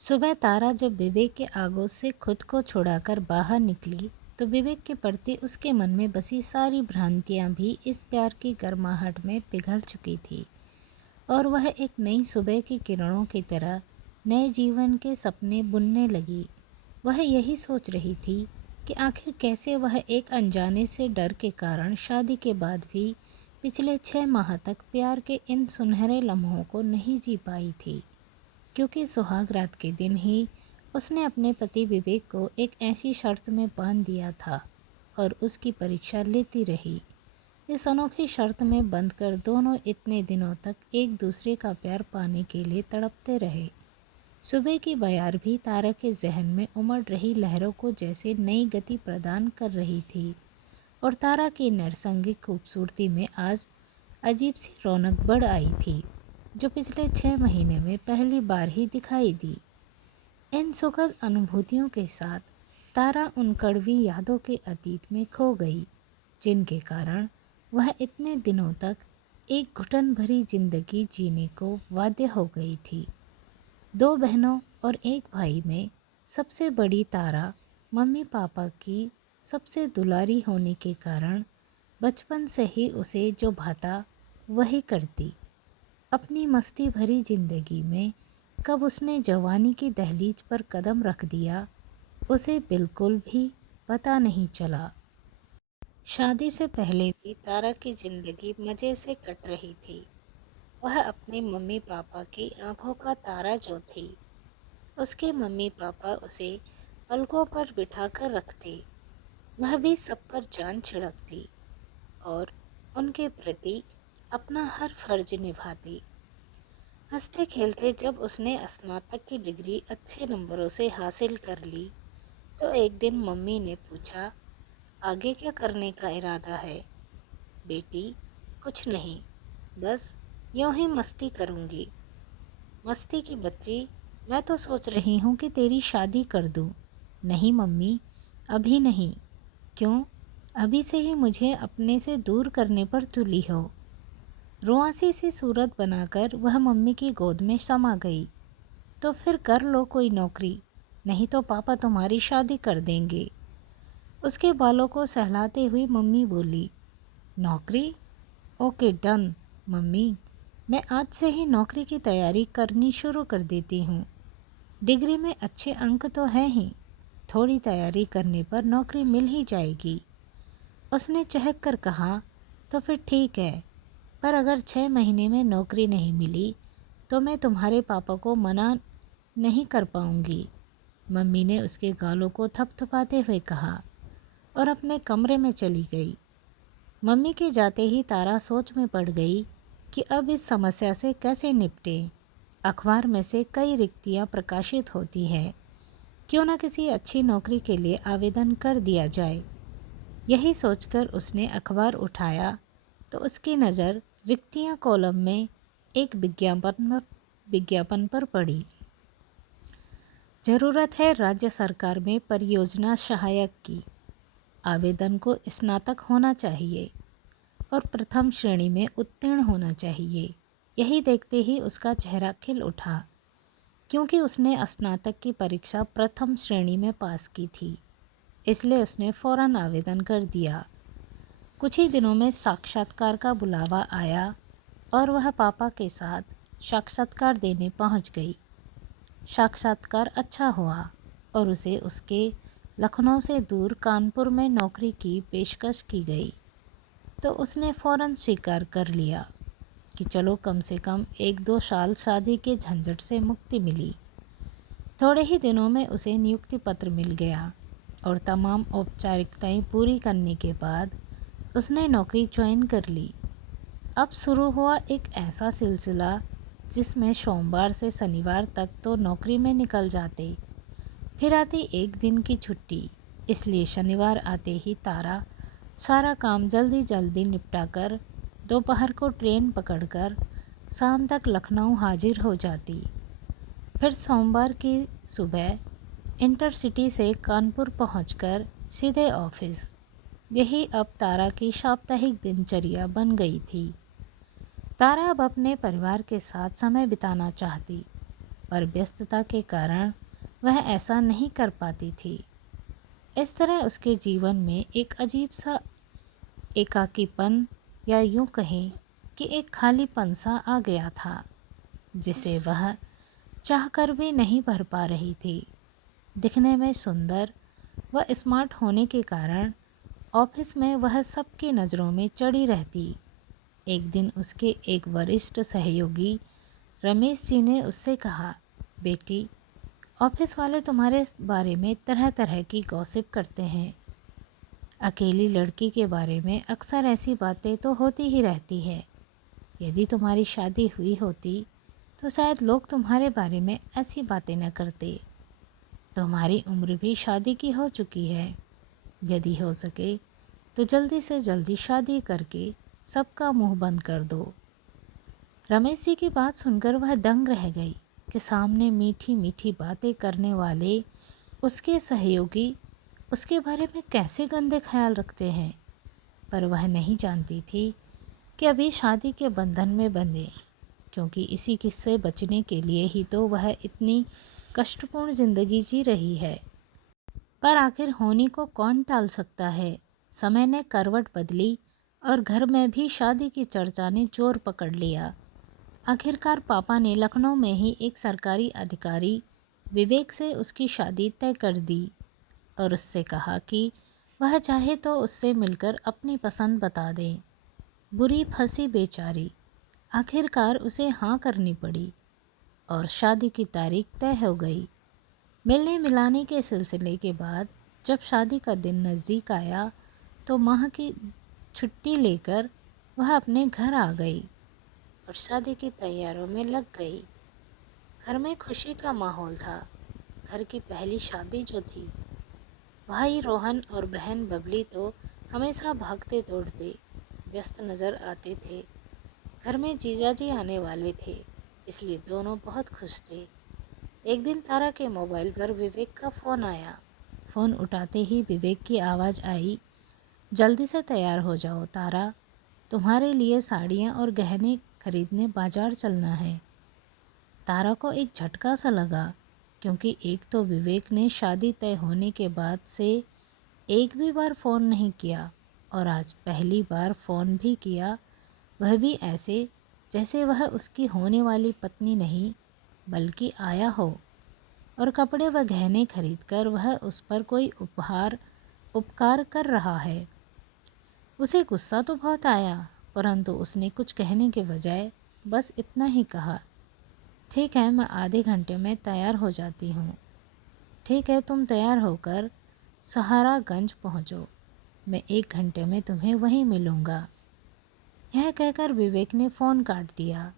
सुबह तारा जब विवेक के आगोश से खुद को छुड़ाकर बाहर निकली तो विवेक के प्रति उसके मन में बसी सारी भ्रांतियां भी इस प्यार की गर्माहट में पिघल चुकी थी और वह एक नई सुबह की किरणों की तरह नए जीवन के सपने बुनने लगी। वह यही सोच रही थी कि आखिर कैसे वह एक अनजाने से डर के कारण शादी के बाद भी पिछले 6 माह तक प्यार के इन सुनहरे लम्हों को नहीं जी पाई थी, क्योंकि सुहाग रात के दिन ही उसने अपने पति विवेक को एक ऐसी शर्त में बांध दिया था और उसकी परीक्षा लेती रही। इस अनोखी शर्त में बंधकर दोनों इतने दिनों तक एक दूसरे का प्यार पाने के लिए तड़पते रहे। सुबह की बयार भी तारा के जहन में उमड़ रही लहरों को जैसे नई गति प्रदान कर रही थी और तारा की नरसंगिक खूबसूरती में आज अजीब सी रौनक बढ़ आई थी, जो पिछले 6 महीने में पहली बार ही दिखाई दी। इन सुखद अनुभूतियों के साथ तारा उन कड़वी यादों के अतीत में खो गई, जिनके कारण वह इतने दिनों तक एक घुटन भरी जिंदगी जीने को बाध्य हो गई थी। 2 बहनों और एक भाई में सबसे बड़ी तारा मम्मी पापा की सबसे दुलारी होने के कारण बचपन से ही उसे जो भाता वही करती। अपनी मस्ती भरी जिंदगी में कब उसने जवानी की दहलीज पर कदम रख दिया, उसे बिल्कुल भी पता नहीं चला। शादी से पहले भी तारा की जिंदगी मज़े से कट रही थी। वह अपने मम्मी पापा की आंखों का तारा जो थी। उसके मम्मी पापा उसे पलकों पर बिठाकर रखते, वह भी सब पर जान छिड़कती और उनके प्रति अपना हर फर्ज निभाती। हंसते खेलते जब उसने स्नातक की डिग्री अच्छे नंबरों से हासिल कर ली तो एक दिन मम्मी ने पूछा, आगे क्या करने का इरादा है? बेटी, कुछ नहीं, बस यूं ही मस्ती करूंगी। मस्ती की बच्ची, मैं तो सोच रही हूँ कि तेरी शादी कर दूँ। नहीं मम्मी, अभी नहीं। क्यों? अभी से ही मुझे अपने से दूर करने पर तुली हो। रुआसी सी सूरत बनाकर वह मम्मी की गोद में समा गई। तो फिर कर लो कोई नौकरी, नहीं तो पापा तुम्हारी शादी कर देंगे। उसके बालों को सहलाते हुई मम्मी बोली, नौकरी? ओके डन मम्मी, मैं आज से ही नौकरी की तैयारी करनी शुरू कर देती हूँ। डिग्री में अच्छे अंक तो हैं ही, थोड़ी तैयारी करने पर नौकरी मिल ही जाएगी। उसने चहक कर कहा, तो फिर ठीक है, पर अगर 6 महीने में नौकरी नहीं मिली तो मैं तुम्हारे पापा को मना नहीं कर पाऊंगी। मम्मी ने उसके गालों को थपथपाते हुए कहा और अपने कमरे में चली गई। मम्मी के जाते ही तारा सोच में पड़ गई कि अब इस समस्या से कैसे निपटे। अखबार में से कई रिक्तियां प्रकाशित होती हैं, क्यों ना किसी अच्छी नौकरी के लिए आवेदन कर दिया जाए। यही सोचकर उसने अखबार उठाया तो उसकी नज़र रिक्तियां कॉलम में एक विज्ञापन पर पड़ी। ज़रूरत है राज्य सरकार में परियोजना सहायक की। आवेदन को स्नातक होना चाहिए और प्रथम श्रेणी में उत्तीर्ण होना चाहिए। यही देखते ही उसका चेहरा खिल उठा, क्योंकि उसने स्नातक की परीक्षा प्रथम श्रेणी में पास की थी। इसलिए उसने फ़ौरन आवेदन कर दिया। कुछ ही दिनों में साक्षात्कार का बुलावा आया और वह पापा के साथ साक्षात्कार देने पहुंच गई। साक्षात्कार अच्छा हुआ और उसे उसके लखनऊ से दूर कानपुर में नौकरी की पेशकश की गई। तो उसने फ़ौरन स्वीकार कर लिया कि चलो कम से कम 1-2 साल शादी के झंझट से मुक्ति मिली। थोड़े ही दिनों में उसे नियुक्ति पत्र मिल गया और तमाम औपचारिकताएं पूरी करने के बाद उसने नौकरी ज्वाइन कर ली। अब शुरू हुआ एक ऐसा सिलसिला जिसमें सोमवार से शनिवार तक तो नौकरी में निकल जाते, फिर आती एक दिन की छुट्टी। इसलिए शनिवार आते ही तारा सारा काम जल्दी जल्दी निपटाकर दोपहर को ट्रेन पकड़कर शाम तक लखनऊ हाजिर हो जाती। फिर सोमवार की सुबह इंटरसिटी से कानपुर पहुंचकर सीधे ऑफिस। यही अब तारा की साप्ताहिक दिनचर्या बन गई थी। तारा अब अपने परिवार के साथ समय बिताना चाहती, पर व्यस्तता के कारण वह ऐसा नहीं कर पाती थी। इस तरह उसके जीवन में एक अजीब सा एकाकीपन, या यूं कहें कि एक खालीपन सा आ गया था, जिसे वह चाहकर भी नहीं भर पा रही थी। दिखने में सुंदर व स्मार्ट होने के कारण ऑफिस में वह सबकी नज़रों में चढ़ी रहती। एक दिन उसके एक वरिष्ठ सहयोगी रमेश जी ने उससे कहा, बेटी, ऑफिस वाले तुम्हारे बारे में तरह तरह की गॉसिप करते हैं। अकेली लड़की के बारे में अक्सर ऐसी बातें तो होती ही रहती है। यदि तुम्हारी शादी हुई होती तो शायद लोग तुम्हारे बारे में ऐसी बातें न करते। तुम्हारी उम्र भी शादी की हो चुकी है। यदि हो सके तो जल्दी से जल्दी शादी करके सबका मुंह बंद कर दो। रमेश जी की बात सुनकर वह दंग रह गई कि सामने मीठी मीठी बातें करने वाले उसके सहयोगी उसके बारे में कैसे गंदे ख्याल रखते हैं। पर वह नहीं जानती थी कि अभी शादी के बंधन में बंधे, क्योंकि इसी किस्से बचने के लिए ही तो वह इतनी कष्टपूर्ण जिंदगी जी रही है। पर आखिर होनी को कौन टाल सकता है। समय ने करवट बदली और घर में भी शादी की चर्चा ने जोर पकड़ लिया। आखिरकार पापा ने लखनऊ में ही एक सरकारी अधिकारी विवेक से उसकी शादी तय कर दी और उससे कहा कि वह चाहे तो उससे मिलकर अपनी पसंद बता दें। बुरी फंसी बेचारी, आखिरकार उसे हाँ करनी पड़ी और शादी की तारीख तय हो गई। मिलने मिलाने के सिलसिले के बाद जब शादी का दिन नज़दीक आया तो माह की छुट्टी लेकर वह अपने घर आ गई और शादी की तैयारियों में लग गई। घर में खुशी का माहौल था। घर की पहली शादी जो थी। भाई रोहन और बहन बबली तो हमेशा भागते दौड़ते व्यस्त नज़र आते थे। घर में जीजा जी आने वाले थे, इसलिए दोनों बहुत खुश थे। एक दिन तारा के मोबाइल पर विवेक का फ़ोन आया। फ़ोन उठाते ही विवेक की आवाज़ आई, जल्दी से तैयार हो जाओ तारा, तुम्हारे लिए साड़ियाँ और गहने खरीदने बाजार चलना है। तारा को एक झटका सा लगा, क्योंकि एक तो विवेक ने शादी तय होने के बाद से एक भी बार फ़ोन नहीं किया और आज पहली बार फ़ोन भी किया, वह भी ऐसे जैसे वह उसकी होने वाली पत्नी नहीं बल्कि आया हो। और कपड़े व गहने खरीदकर वह उस पर कोई उपकार कर रहा है। उसे गुस्सा तो बहुत आया, परंतु उसने कुछ कहने के बजाय बस इतना ही कहा, ठीक है, मैं आधे घंटे में तैयार हो जाती हूँ। ठीक है, तुम तैयार होकर सहारागंज पहुँचो, मैं 1 घंटे में तुम्हें वहीं मिलूँगा। यह कहकर विवेक ने फ़ोन काट दिया।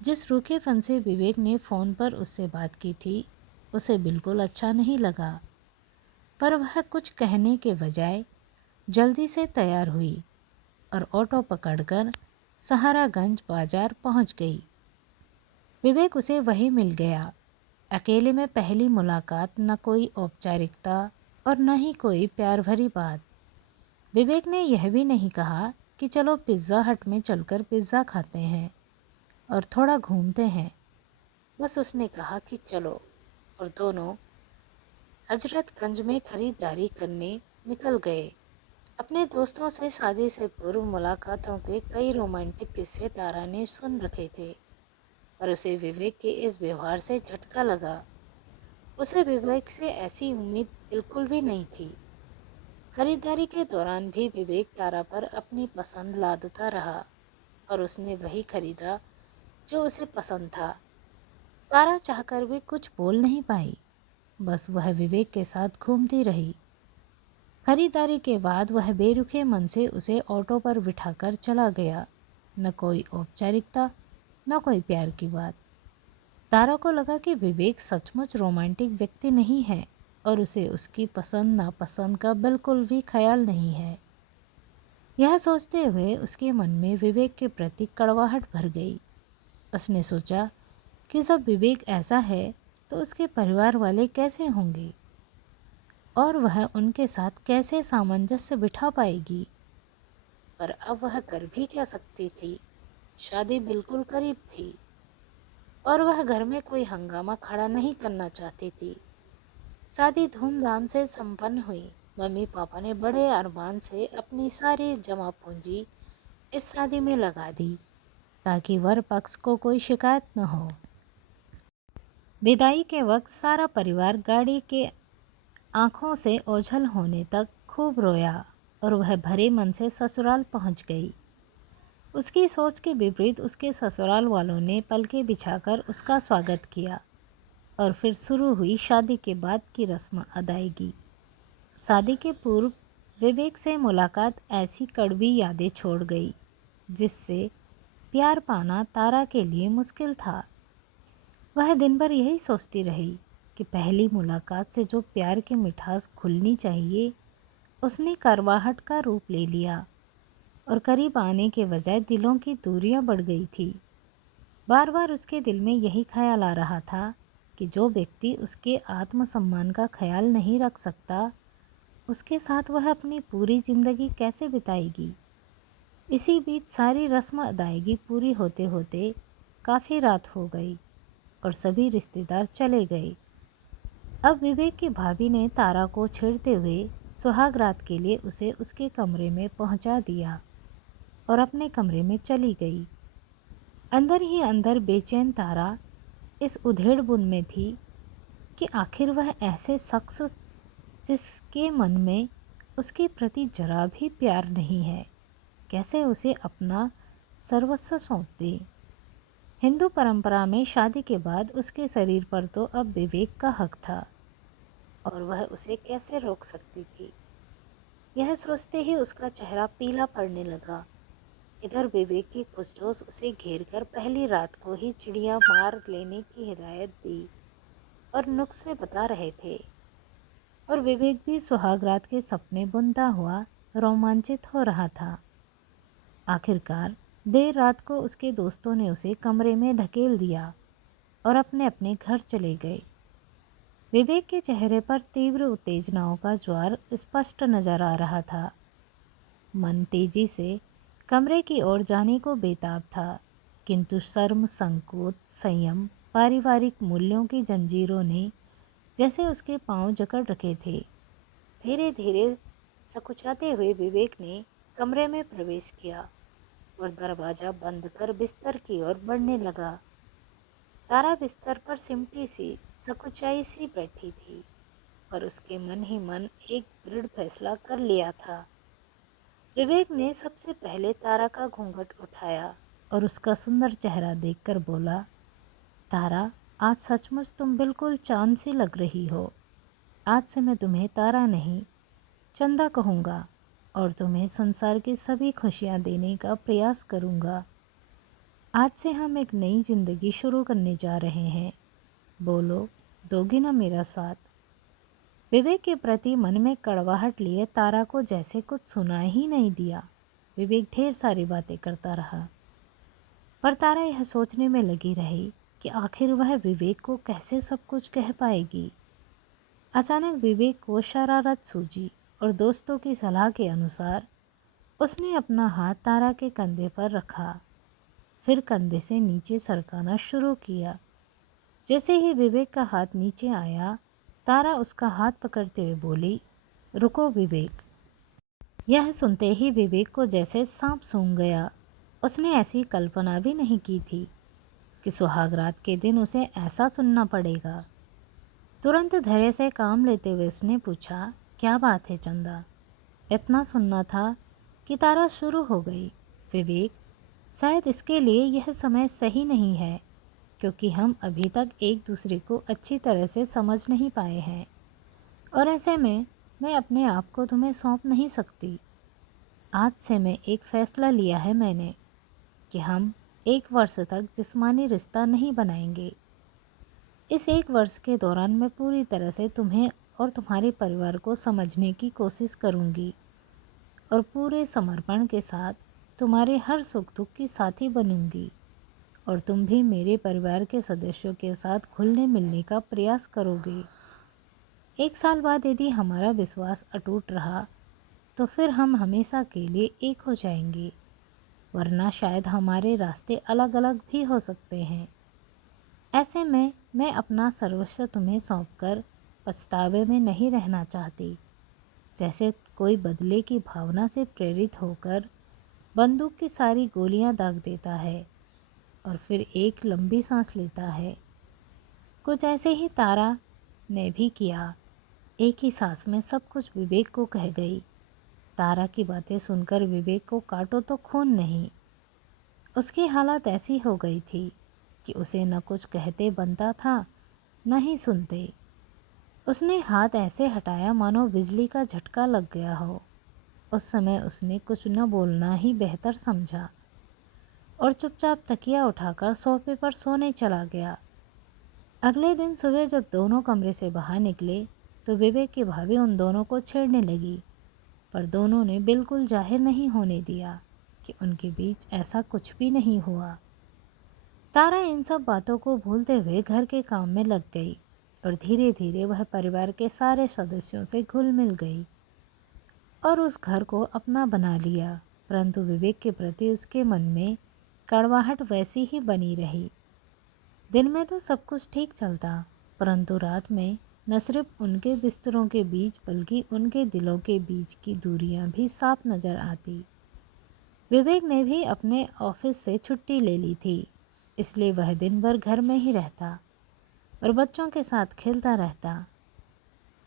जिस रूखेपन से विवेक ने फ़ोन पर उससे बात की थी, उसे बिल्कुल अच्छा नहीं लगा, पर वह कुछ कहने के बजाय जल्दी से तैयार हुई और ऑटो पकड़कर सहारागंज बाजार पहुंच गई। विवेक उसे वहीं मिल गया। अकेले में पहली मुलाकात, न कोई औपचारिकता और न ही कोई प्यार भरी बात। विवेक ने यह भी नहीं कहा कि चलो पिज़्ज़ा हट में चलकर पिज़्ज़ा खाते हैं और थोड़ा घूमते हैं। बस उसने कहा कि चलो, और दोनों हजरतगंज में खरीदारी करने निकल गए। अपने दोस्तों से शादी से पूर्व मुलाकातों के कई रोमांटिक किस्से तारा ने सुन रखे थे, पर उसे विवेक के इस व्यवहार से झटका लगा। उसे विवेक से ऐसी उम्मीद बिल्कुल भी नहीं थी। खरीदारी के दौरान भी विवेक तारा पर अपनी पसंद लादता रहा और उसने वही खरीदा जो उसे पसंद था। तारा चाहकर भी कुछ बोल नहीं पाई, बस वह विवेक के साथ घूमती रही। खरीदारी के बाद वह बेरुखे मन से उसे ऑटो पर बिठाकर चला गया। न कोई औपचारिकता, न कोई प्यार की बात। तारा को लगा कि विवेक सचमुच रोमांटिक व्यक्ति नहीं है और उसे उसकी पसंद नापसंद का बिल्कुल भी ख्याल नहीं है। यह सोचते हुए उसके मन में विवेक के प्रति कड़वाहट भर गई। उसने सोचा कि जब विवेक ऐसा है तो उसके परिवार वाले कैसे होंगे और वह उनके साथ कैसे सामंजस्य बिठा पाएगी। पर अब वह कर भी क्या सकती थी। शादी बिल्कुल करीब थी। और वह घर में कोई हंगामा खड़ा नहीं करना चाहती थी। शादी धूमधाम से संपन्न हुई। मम्मी पापा ने बड़े अरमान से अपनी सारी जमा पूंजी इस शादी में लगा दी ताकि वर पक्ष को कोई शिकायत न हो। विदाई के वक्त सारा परिवार गाड़ी के आंखों से ओझल होने तक खूब रोया और वह भरे मन से ससुराल पहुंच गई। उसकी सोच के विपरीत उसके ससुराल वालों ने पलके बिछाकर उसका स्वागत किया और फिर शुरू हुई शादी के बाद की रस्म अदायगी। शादी के पूर्व विवेक से मुलाकात ऐसी कड़वी यादें छोड़ गई जिससे प्यार पाना तारा के लिए मुश्किल था। वह दिन भर यही सोचती रही कि पहली मुलाकात से जो प्यार की मिठास खुलनी चाहिए उसने करवाहट का रूप ले लिया और करीब आने के बजाय दिलों की दूरियां बढ़ गई थी। बार बार उसके दिल में यही ख्याल आ रहा था कि जो व्यक्ति उसके आत्मसम्मान का ख्याल नहीं रख सकता उसके साथ वह अपनी पूरी ज़िंदगी कैसे बिताएगी। इसी बीच सारी रस्म अदायगी पूरी होते होते काफ़ी रात हो गई और सभी रिश्तेदार चले गए। अब विवेक की भाभी ने तारा को छेड़ते हुए सुहाग रात के लिए उसे उसके कमरे में पहुंचा दिया और अपने कमरे में चली गई। अंदर ही अंदर बेचैन तारा इस उधेड़-बुन में थी कि आखिर वह ऐसे शख्स जिसके मन में उसके प्रति जरा भी प्यार नहीं है कैसे उसे अपना सर्वस्व सौंप दे। हिंदू परंपरा में शादी के बाद उसके शरीर पर तो अब विवेक का हक था और वह उसे कैसे रोक सकती थी। यह सोचते ही उसका चेहरा पीला पड़ने लगा। इधर विवेक की कुछ दोस्त उसे घेर कर पहली रात को ही चिड़िया मार लेने की हिदायत दी और नुस्खे बता रहे थे और विवेक भी सुहाग रात के सपने बुनता हुआ रोमांचित हो रहा था। आखिरकार देर रात को उसके दोस्तों ने उसे कमरे में ढकेल दिया और अपने अपने घर चले गए। विवेक के चेहरे पर तीव्र उत्तेजनाओं का ज्वार स्पष्ट नजर आ रहा था। मन तेजी से कमरे की ओर जाने को बेताब था, किंतु शर्म, संकोच, संयम, पारिवारिक मूल्यों की जंजीरों ने जैसे उसके पांव जकड़ रखे थे। धीरे धीरे सकुचाते हुए विवेक ने कमरे में प्रवेश किया और दरवाज़ा बंद कर बिस्तर की ओर बढ़ने लगा। तारा बिस्तर पर सिमटी सी सकुचाई सी बैठी थी, पर उसके मन ही मन एक दृढ़ फैसला कर लिया था। विवेक ने सबसे पहले तारा का घूंघट उठाया और उसका सुंदर चेहरा देखकर बोला, तारा, आज सचमुच तुम बिल्कुल चांद सी लग रही हो। आज से मैं तुम्हें तारा नहीं, चंदा कहूँगा और तुम्हें संसार की सभी खुशियाँ देने का प्रयास करूँगा। आज से हम एक नई जिंदगी शुरू करने जा रहे हैं। बोलो, दोगी ना मेरा साथ? विवेक के प्रति मन में कड़वाहट लिए तारा को जैसे कुछ सुना ही नहीं दिया। विवेक ढेर सारी बातें करता रहा, पर तारा यह सोचने में लगी रही कि आखिर वह विवेक को कैसे सब कुछ कह पाएगी। अचानक विवेक को शरारत सूझी और दोस्तों की सलाह के अनुसार उसने अपना हाथ तारा के कंधे पर रखा, फिर कंधे से नीचे सरकाना शुरू किया। जैसे ही विवेक का हाथ नीचे आया, तारा उसका हाथ पकड़ते हुए बोली, रुको विवेक। यह सुनते ही विवेक को जैसे सांप सूंघ गया। उसने ऐसी कल्पना भी नहीं की थी कि सुहाग रात के दिन उसे ऐसा सुनना पड़ेगा। तुरंत धैर्य से काम लेते हुए उसने पूछा, क्या बात है चंदा? इतना सुनना था कि तारा शुरू हो गई, विवेक, शायद इसके लिए यह समय सही नहीं है क्योंकि हम अभी तक एक दूसरे को अच्छी तरह से समझ नहीं पाए हैं और ऐसे में मैं अपने आप को तुम्हें सौंप नहीं सकती। आज से मैं एक फ़ैसला लिया है मैंने कि हम 1 वर्ष तक जिस्मानी रिश्ता नहीं बनाएंगे। इस 1 वर्ष के दौरान मैं पूरी तरह से तुम्हें और तुम्हारे परिवार को समझने की कोशिश करूंगी और पूरे समर्पण के साथ तुम्हारे हर सुख दुख की साथी बनूंगी और तुम भी मेरे परिवार के सदस्यों के साथ घुलने मिलने का प्रयास करोगे। 1 साल बाद यदि हमारा विश्वास अटूट रहा तो फिर हम हमेशा के लिए एक हो जाएंगे, वरना शायद हमारे रास्ते अलग अलग भी हो सकते हैं। ऐसे में मैं अपना सर्वस्व तुम्हें सौंपकर पछतावे में नहीं रहना चाहती। जैसे कोई बदले की भावना से प्रेरित होकर बंदूक की सारी गोलियां दाग देता है और फिर एक लंबी सांस लेता है, कुछ ऐसे ही तारा ने भी किया। एक ही सांस में सब कुछ विवेक को कह गई। तारा की बातें सुनकर विवेक को काटो तो खून नहीं। उसकी हालत ऐसी हो गई थी कि उसे न कुछ कहते बनता था, न ही सुनते। उसने हाथ ऐसे हटाया मानो बिजली का झटका लग गया हो। उस समय उसने कुछ न बोलना ही बेहतर समझा और चुपचाप तकिया उठाकर सोफे पर सोने चला गया। अगले दिन सुबह जब दोनों कमरे से बाहर निकले तो विवेक की भाभी उन दोनों को छेड़ने लगी, पर दोनों ने बिल्कुल जाहिर नहीं होने दिया कि उनके बीच ऐसा कुछ भी नहीं हुआ। तारा इन सब बातों को भूलते हुए घर के काम में लग गई और धीरे धीरे वह परिवार के सारे सदस्यों से घुल मिल गई और उस घर को अपना बना लिया। परंतु विवेक के प्रति उसके मन में कड़वाहट वैसी ही बनी रही। दिन में तो सब कुछ ठीक चलता, परंतु रात में न सिर्फ उनके बिस्तरों के बीच बल्कि उनके दिलों के बीच की दूरियां भी साफ नजर आती। विवेक ने भी अपने ऑफिस से छुट्टी ले ली थी, इसलिए वह दिन भर घर में ही रहता और बच्चों के साथ खेलता रहता।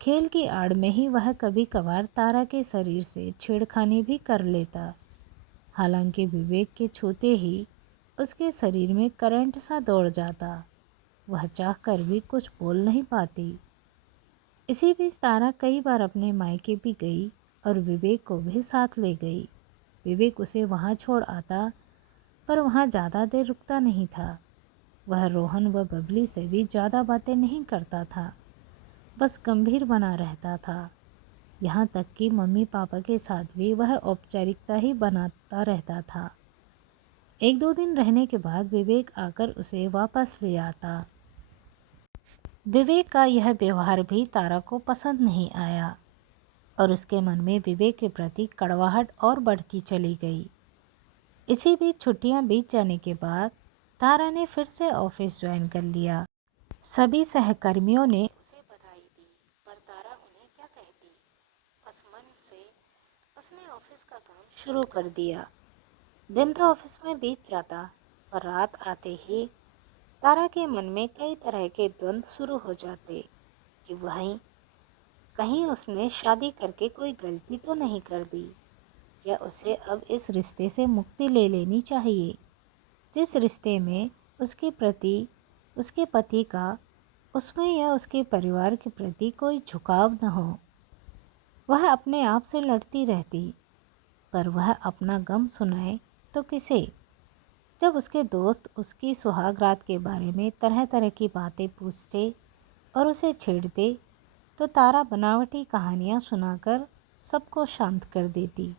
खेल की आड़ में ही वह कभी कभार तारा के शरीर से छेड़खानी भी कर लेता। हालांकि विवेक के छूते ही उसके शरीर में करंट सा दौड़ जाता। वह चाहकर भी कुछ बोल नहीं पाती। इसी बीच तारा कई बार अपने मायके भी गई और विवेक को भी साथ ले गई। विवेक उसे वहाँ छोड़ आता, पर वहाँ ज़्यादा देर रुकता नहीं था। वह रोहन व बबली से भी ज़्यादा बातें नहीं करता था, बस गंभीर बना रहता था। यहाँ तक कि मम्मी पापा के साथ भी वह औपचारिकता ही बनाता रहता था। एक दो दिन रहने के बाद विवेक आकर उसे वापस ले आता। विवेक का यह व्यवहार भी तारा को पसंद नहीं आया और उसके मन में विवेक के प्रति कड़वाहट और बढ़ती चली गई। इसी बीच छुट्टियां बीत जाने के बाद तारा ने फिर से ऑफिस ज्वाइन कर लिया। सभी सहकर्मियों ने उसे बधाई दी, पर तारा उन्हें क्या कहती। बस मन से उसने ऑफिस का काम शुरू कर दिया। दिन तो ऑफिस में बीत जाता, पर रात आते ही तारा के मन में कई तरह के द्वंद्व शुरू हो जाते कि वहीं कहीं उसने शादी करके कोई गलती तो नहीं कर दी, या उसे अब इस रिश्ते से मुक्ति ले लेनी चाहिए जिस रिश्ते में उसके प्रति उसके पति का उसमें या उसके परिवार के प्रति कोई झुकाव न हो। वह अपने आप से लड़ती रहती, पर वह अपना गम सुनाए तो किसे। जब उसके दोस्त उसकी सुहागरात के बारे में तरह तरह की बातें पूछते और उसे छेड़ते तो तारा बनावटी कहानियाँ सुनाकर सबको शांत कर देती।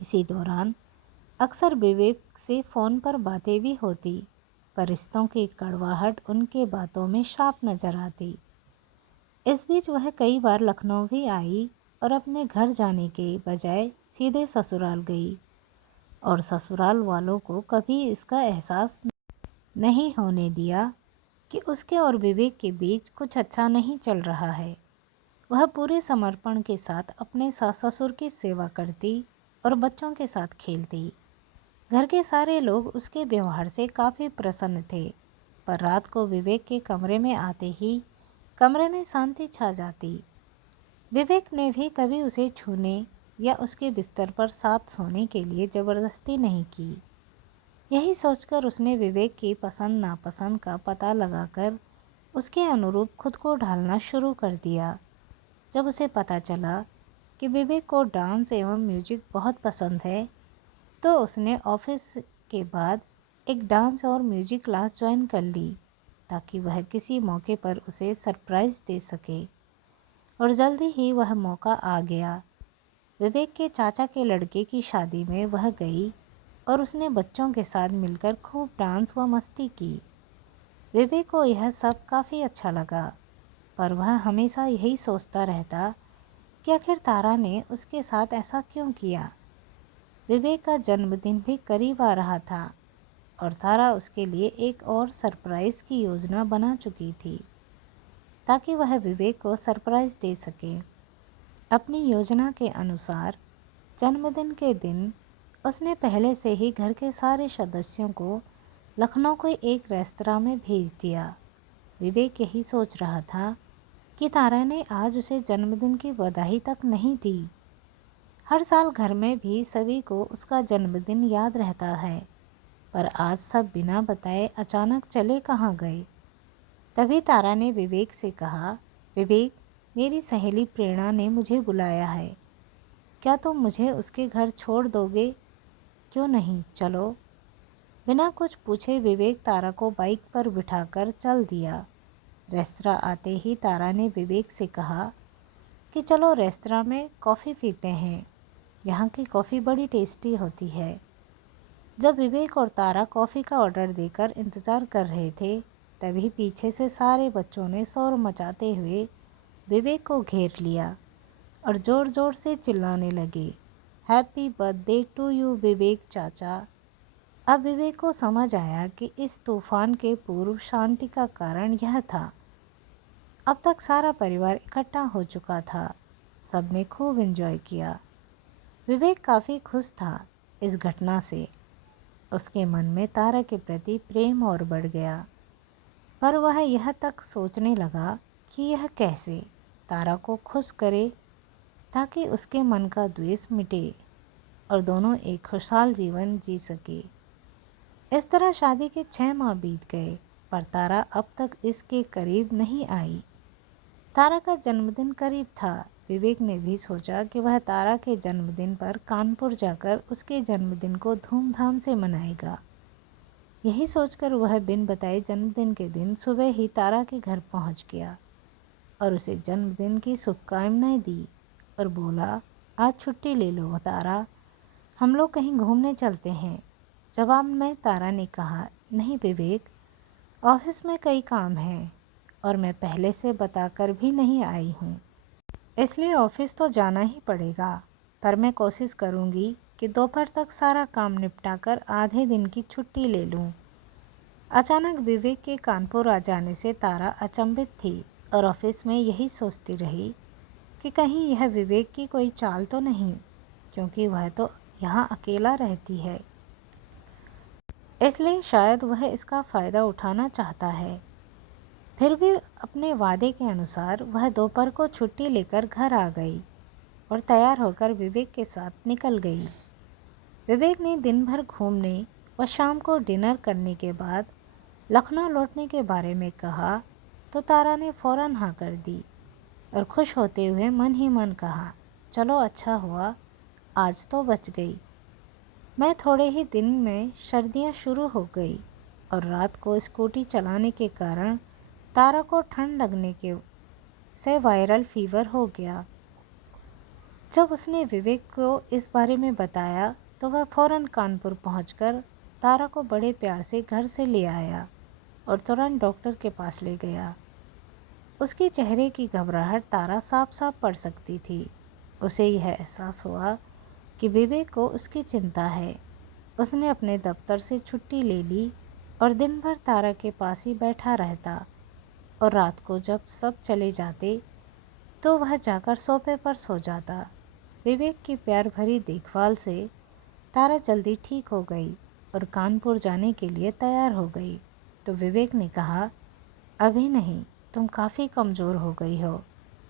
इसी दौरान अक्सर विवेक से फ़ोन पर बातें भी होती, पर रिश्तों की कड़वाहट उनके बातों में साफ नजर आती। इस बीच वह कई बार लखनऊ भी आई और अपने घर जाने के बजाय सीधे ससुराल गई और ससुराल वालों को कभी इसका एहसास नहीं होने दिया कि उसके और विवेक के बीच कुछ अच्छा नहीं चल रहा है। वह पूरे समर्पण के साथ अपने सास ससुर की सेवा करती और बच्चों के साथ खेलती। घर के सारे लोग उसके व्यवहार से काफ़ी प्रसन्न थे, पर रात को विवेक के कमरे में आते ही कमरे में शांति छा जाती। विवेक ने भी कभी उसे छूने या उसके बिस्तर पर साथ सोने के लिए ज़बरदस्ती नहीं की। यही सोचकर उसने विवेक की पसंद नापसंद का पता लगाकर उसके अनुरूप खुद को ढालना शुरू कर दिया। जब उसे पता चला कि विवेक को डांस एवं म्यूजिक बहुत पसंद है, तो उसने ऑफिस के बाद एक डांस और म्यूजिक क्लास ज्वाइन कर ली ताकि वह किसी मौके पर उसे सरप्राइज़ दे सके। और जल्दी ही वह मौका आ गया। विवेक के चाचा के लड़के की शादी में वह गई और उसने बच्चों के साथ मिलकर खूब डांस व मस्ती की। विवेक को यह सब काफ़ी अच्छा लगा, पर वह हमेशा यही सोचता रहता कि आखिर तारा ने उसके साथ ऐसा क्यों किया। विवेक का जन्मदिन भी करीब आ रहा था। और तारा उसके लिए एक और सरप्राइज़ की योजना बना चुकी थी ताकि वह विवेक को सरप्राइज़ दे सके। अपनी योजना के अनुसार जन्मदिन के दिन उसने पहले से ही घर के सारे सदस्यों को लखनऊ के एक रेस्तरां में भेज दिया। विवेक यही सोच रहा था कि तारा ने आज उसे जन्मदिन की बधाई तक नहीं दी। हर साल घर में भी सभी को उसका जन्मदिन याद रहता है, पर आज सब बिना बताए अचानक चले कहाँ गए। तभी तारा ने विवेक से कहा, विवेक, मेरी सहेली प्रेरणा ने मुझे बुलाया है, क्या तुम मुझे उसके घर छोड़ दोगे? क्यों नहीं, चलो। बिना कुछ पूछे विवेक तारा को बाइक पर बिठाकर चल दिया। रेस्तरां आते ही तारा ने विवेक से कहा कि चलो रेस्तरां में कॉफ़ी पीते हैं, यहाँ की कॉफ़ी बड़ी टेस्टी होती है। जब विवेक और तारा कॉफ़ी का ऑर्डर देकर इंतज़ार कर रहे थे, तभी पीछे से सारे बच्चों ने शोर मचाते हुए विवेक को घेर लिया और ज़ोर ज़ोर से चिल्लाने लगे, हैप्पी बर्थडे टू यू विवेक चाचा। अब विवेक को समझ आया कि इस तूफान के पूर्व शांति का कारण यह था। अब तक सारा परिवार इकट्ठा हो चुका था। सबने खूब एंजॉय किया। विवेक काफ़ी खुश था इस घटना से। उसके मन में तारा के प्रति प्रेम और बढ़ गया, पर वह यह तक सोचने लगा कि यह कैसे तारा को खुश करे ताकि उसके मन का द्वेष मिटे और दोनों एक खुशहाल जीवन जी सके। इस तरह शादी के 6 माह बीत गए, पर तारा अब तक इसके करीब नहीं आई। तारा का जन्मदिन करीब था। विवेक ने भी सोचा कि वह तारा के जन्मदिन पर कानपुर जाकर उसके जन्मदिन को धूमधाम से मनाएगा। यही सोचकर वह बिन बताए जन्मदिन के दिन सुबह ही तारा के घर पहुंच गया और उसे जन्मदिन की शुभकामनाएं दी और बोला, आज छुट्टी ले लो तारा, हम लोग कहीं घूमने चलते हैं। जवाब में तारा ने कहा, नहीं विवेक, ऑफिस में कई काम हैं और मैं पहले से बताकर भी नहीं आई हूँ, इसलिए ऑफिस तो जाना ही पड़ेगा। पर मैं कोशिश करूँगी कि दोपहर तक सारा काम निपटाकर आधे दिन की छुट्टी ले लूँ। अचानक विवेक के कानपुर आ जाने से तारा अचंभित थी और ऑफिस में यही सोचती रही कि कहीं यह विवेक की कोई चाल तो नहीं, क्योंकि वह तो यहाँ अकेला रहती है, इसलिए शायद वह इसका फ़ायदा उठाना चाहता है। फिर भी अपने वादे के अनुसार वह दोपहर को छुट्टी लेकर घर आ गई और तैयार होकर विवेक के साथ निकल गई। विवेक ने दिन भर घूमने व शाम को डिनर करने के बाद लखनऊ लौटने के बारे में कहा तो तारा ने फ़ौरन हाँ कर दी और खुश होते हुए मन ही मन कहा, चलो अच्छा हुआ, आज तो बच गई। मैं थोड़े ही दिन में सर्दियाँ शुरू हो गई और रात को स्कूटी चलाने के कारण तारा को ठंड लगने के से वायरल फीवर हो गया। जब उसने विवेक को इस बारे में बताया तो वह फ़ौरन कानपुर पहुंचकर तारा को बड़े प्यार से घर से ले आया और तुरंत डॉक्टर के पास ले गया। उसके चेहरे की घबराहट तारा साफ साफ पढ़ सकती थी। उसे यह एहसास हुआ कि विवेक को उसकी चिंता है। उसने अपने दफ्तर से छुट्टी ले ली और दिन भर तारा के पास ही बैठा रहता और रात को जब सब चले जाते तो वह जाकर सोफे पर सो जाता। विवेक की प्यार भरी देखभाल से तारा जल्दी ठीक हो गई और कानपुर जाने के लिए तैयार हो गई। तो विवेक ने कहा, अभी नहीं, तुम काफ़ी कमज़ोर हो गई हो,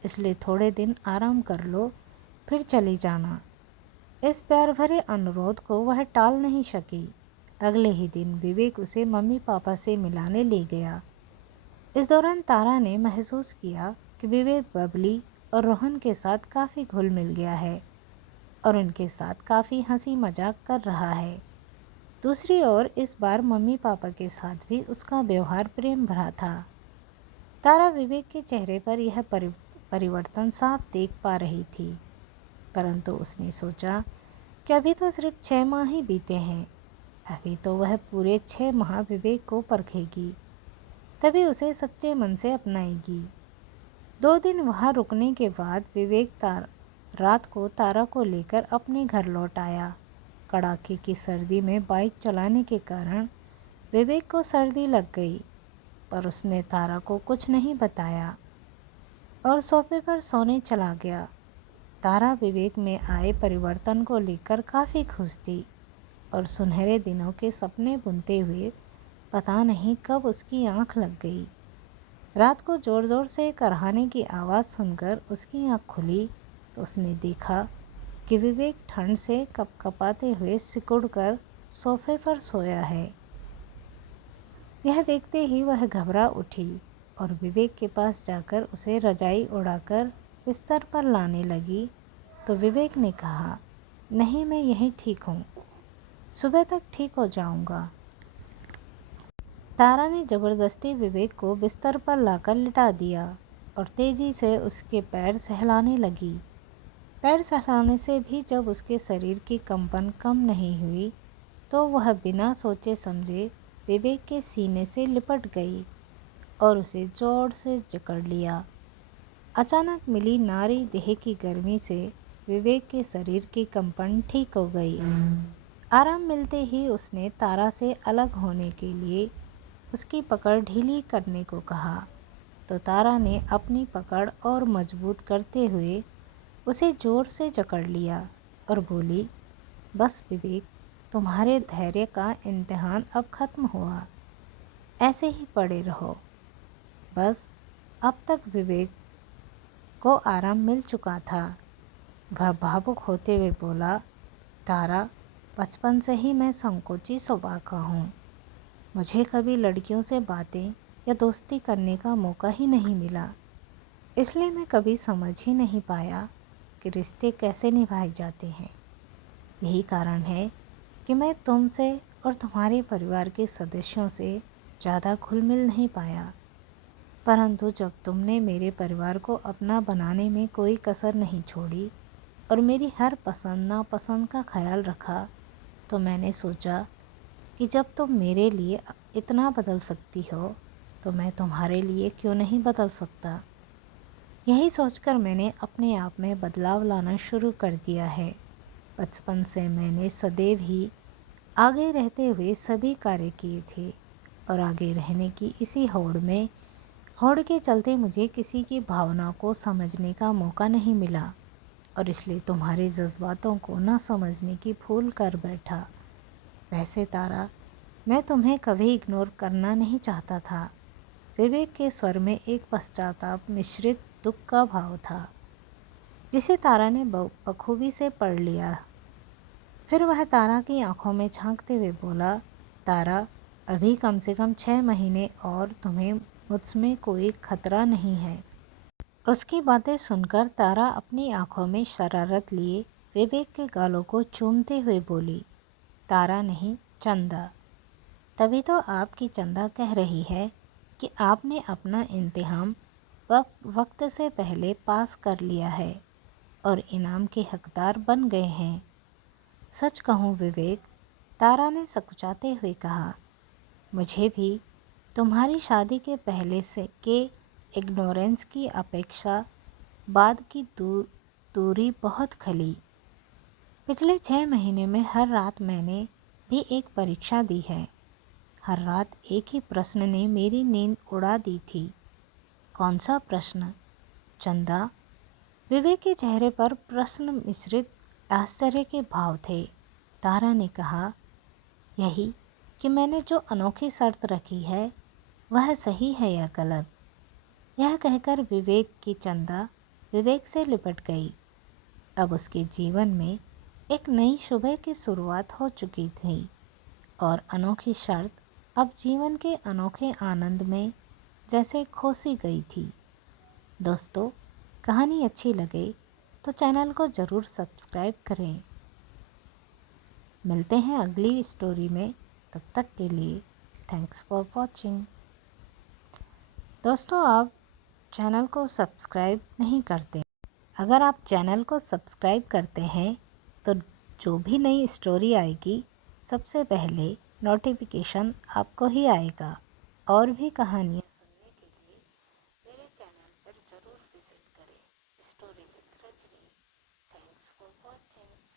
इसलिए थोड़े दिन आराम कर लो, फिर चली जाना। इस प्यार भरे अनुरोध को वह टाल नहीं सकी। अगले ही दिन विवेक उसे मम्मी पापा से मिलाने ले गया। इस दौरान तारा ने महसूस किया कि विवेक बबली और रोहन के साथ काफ़ी घुल मिल गया है और उनके साथ काफ़ी हंसी मजाक कर रहा है। दूसरी ओर इस बार मम्मी पापा के साथ भी उसका व्यवहार प्रेम भरा था। तारा विवेक के चेहरे पर यह परिवर्तन साफ देख पा रही थी, परंतु उसने सोचा कि अभी तो सिर्फ 6 माह ही बीते हैं, अभी तो वह पूरे 6 माह विवेक को परखेगी, तभी उसे सच्चे मन से अपनाएगी। 2 दिन वहाँ रुकने के बाद विवेक रात को तारा को लेकर अपने घर लौट आया। कड़ाके की सर्दी में बाइक चलाने के कारण विवेक को सर्दी लग गई, पर उसने तारा को कुछ नहीं बताया और सोफे पर सोने चला गया। तारा विवेक में आए परिवर्तन को लेकर काफ़ी खुश थी और सुनहरे दिनों के सपने बुनते हुए पता नहीं कब उसकी आंख लग गई। रात को ज़ोर ज़ोर से कराहने की आवाज़ सुनकर उसकी आंख खुली तो उसने देखा कि विवेक ठंड से कपकपाते हुए सिकुड़कर सोफे पर सोया है। यह देखते ही वह घबरा उठी और विवेक के पास जाकर उसे रजाई उड़ाकर बिस्तर पर लाने लगी तो विवेक ने कहा, नहीं, मैं यहीं ठीक हूँ, सुबह तक ठीक हो जाऊँगा। तारा ने ज़बरदस्ती विवेक को बिस्तर पर लाकर लिटा दिया और तेज़ी से उसके पैर सहलाने लगी। पैर सहलाने से भी जब उसके शरीर की कंपन कम नहीं हुई तो वह बिना सोचे समझे विवेक के सीने से लिपट गई और उसे जोर से जकड़ लिया। अचानक मिली नारी देह की गर्मी से विवेक के शरीर की कंपन ठीक हो गई। आराम मिलते ही उसने तारा से अलग होने के लिए उसकी पकड़ ढीली करने को कहा तो तारा ने अपनी पकड़ और मजबूत करते हुए उसे जोर से जकड़ लिया और बोली, बस विवेक, तुम्हारे धैर्य का इम्तिहान अब ख़त्म हुआ, ऐसे ही पड़े रहो बस। अब तक विवेक को आराम मिल चुका था। वह भावुक होते हुए बोला, तारा, बचपन से ही मैं संकोची स्वभाव का हूँ। मुझे कभी लड़कियों से बातें या दोस्ती करने का मौका ही नहीं मिला, इसलिए मैं कभी समझ ही नहीं पाया कि रिश्ते कैसे निभाए जाते हैं। यही कारण है कि मैं तुमसे और तुम्हारे परिवार के सदस्यों से ज़्यादा घुल मिल नहीं पाया, परंतु जब तुमने मेरे परिवार को अपना बनाने में कोई कसर नहीं छोड़ी और मेरी हर पसंद नापसंद का ख्याल रखा तो मैंने सोचा कि जब तुम मेरे लिए इतना बदल सकती हो तो मैं तुम्हारे लिए क्यों नहीं बदल सकता। यही सोचकर मैंने अपने आप में बदलाव लाना शुरू कर दिया है। बचपन से मैंने सदैव ही आगे रहते हुए सभी कार्य किए थे और आगे रहने की इसी होड़ के चलते मुझे किसी की भावना को समझने का मौका नहीं मिला और इसलिए तुम्हारे जज्बातों को न समझने की भूल कर बैठा। वैसे तारा, मैं तुम्हें कभी इग्नोर करना नहीं चाहता था। विवेक के स्वर में एक पश्चाताप मिश्रित दुख का भाव था जिसे तारा ने बखूबी से पढ़ लिया। फिर वह तारा की आंखों में झांकते हुए बोला, तारा, अभी कम से कम 6 महीने और तुम्हें मुझमें कोई खतरा नहीं है। उसकी बातें सुनकर तारा अपनी आंखों में शरारत लिए विवेक के गालों को चूमते हुए बोली, तारा नहीं, चंदा। तभी तो आपकी चंदा कह रही है कि आपने अपना इम्तिहान वक्त से पहले पास कर लिया है और इनाम के हकदार बन गए हैं। सच कहूँ विवेक, तारा ने सकुचाते हुए कहा, मुझे भी तुम्हारी शादी के पहले से के इग्नोरेंस की अपेक्षा बाद की दूरी बहुत खली। पिछले 6 महीने में हर रात मैंने भी एक परीक्षा दी है। हर रात एक ही प्रश्न ने मेरी नींद उड़ा दी थी। कौन सा प्रश्न? चंदा। विवेक के चेहरे पर प्रश्न मिश्रित आश्चर्य के भाव थे। तारा ने कहा, यही कि मैंने जो अनोखी शर्त रखी है वह सही है या गलत। यह कहकर विवेक की चंदा विवेक से लिपट गई। अब उसके जीवन में एक नई सुबह की शुरुआत हो चुकी थी और अनोखी शर्त अब जीवन के अनोखे आनंद में जैसे खोसी गई थी। दोस्तों, कहानी अच्छी लगे तो चैनल को ज़रूर सब्सक्राइब करें। मिलते हैं अगली स्टोरी में, तब तक के लिए थैंक्स फॉर वॉचिंग। दोस्तों, आप चैनल को सब्सक्राइब नहीं करते। अगर आप चैनल को सब्सक्राइब करते हैं तो जो भी नई स्टोरी आएगी सबसे पहले नोटिफिकेशन आपको ही आएगा। और भी कहानियाँ सुनने के लिए मेरे चैनल पर ज़रूर विजिट करें। Story with Rajni. Thanks for watching.